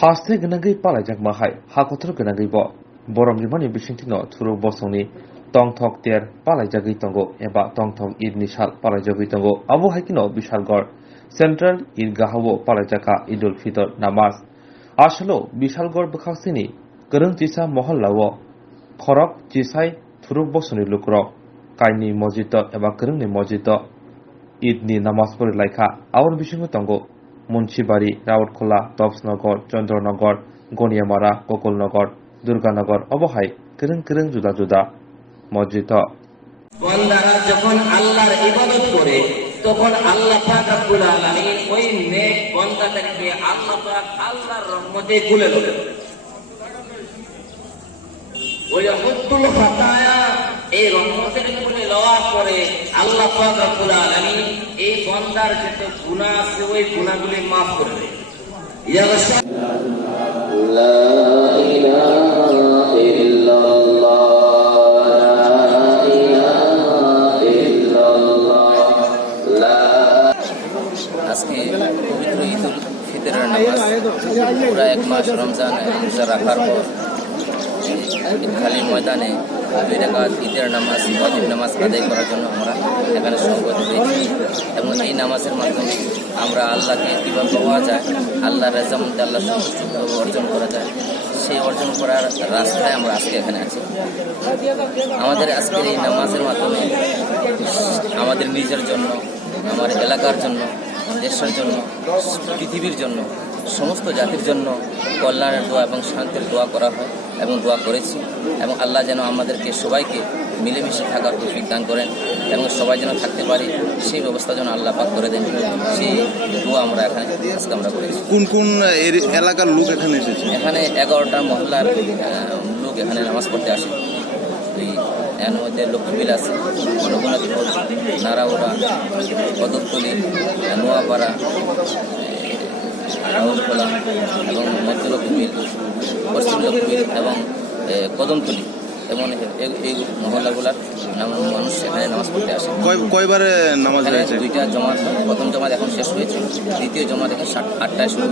Hasli genangi palajak mahai hakotor genangi bo borom jumani bisintino thuru bosoni tongthok ter palajagi tongo eba tongthok idni sal palajagi tongo abo haikino bishalgor Central Idgahawo palajaka Idul Fitr namaz aslo bishalgor bkhaksini gereng jisa mohallawo khorok jisai thuru bosoni lukrok kaini mojito eba gerengni mojito idni namaz pori laika awon bisingo tongo Munshibari Rautkhola তপসনগর Chandernagore গনিয়ামারা Gokulnagar Durganagar অবহাই কেরেং কেরেং জুদা জুদা মসজিদ বান্দারা যখন আল্লাহর ইবাদত করে তখন আল্লাহ পাক রব্বুল আলামিন ওই নেক বান্দাদেরকে আল্লাহ পাক আল্লাহর রহমতে খুলে দেন ওই রহমতুল ফাতায়া এই রহমতের খুলে লওয়ার পরে আল্লাহ পাক রব্বুল আলামিন এই বান্দার যত গুনাহ আছে ওই গুনাহগুলি maaf করে দেন ইয়া লা ইলাহা ইল্লাল্লাহ আজকে পবিত্র ঈদুল ফিতরের নামাজ পুরা এক মাস রমজান রোজা রাখার পর খালি ময়দানে 2 রাকাত ঈদের নামাজ ওয়াজিব নামাজ আদায় করার জন্য আমরা এখানে সমবেত হয়েছি এবং এই নামাজের মাধ্যমে আমরা আল্লাহকে কিভাবে পাওয়া যায় আল্লাহর রেজামতে আল্লাহ সন্তুষ্টি অর্জন করা যায় সেই অর্জন করার রাস্তায় আমরা আজকে এখানে আছি আমাদের আজকের এই নামাজের মাধ্যমে আমাদের নিজের জন্য আমার এলাকার জন্য দেশের জন্য পৃথিবীর জন্য সমস্ত জাতির জন্য কল্যাণের দোয়া এবং শান্তির দোয়া করা হয় এবং দোয়া করেছি এবং আল্লাহ যেন আমাদেরকে সবাইকে মিলেমিশে থাকার তৌফিক দান করেন এবং সবাই যেন থাকতে পারি সেই ব্যবস্থা যেন আল্লাহ পাক করে দেন সেই দোয়া আমরা এখানে আজকে আমরা করেছি। কোন কোন এলাকার লোক এখানে এসেছে? এখানে 11টা মহল্লার লোক এখানে নামাজ পড়তে আসে। এর মধ্যে লক্ষ্মীবিল আছে, রঘুনাথপুর, নারাউড়া, কদমতলী, নোয়াপাড়া, রাউতখোলা এবং মধ্য লক্ষ্মীবিল, পশ্চিম লক্ষ্মীবিল এবং কদমতলী এবং এই মহল্লাগুলার মানুষ এখানে নামাজ পড়তে আসে। কয়বারে নামাজ হয়েছে? 2টা জমাত, প্রথম জমাত এখন শেষ হয়েছে, দ্বিতীয় জমাত এখন 8টায় শুরু।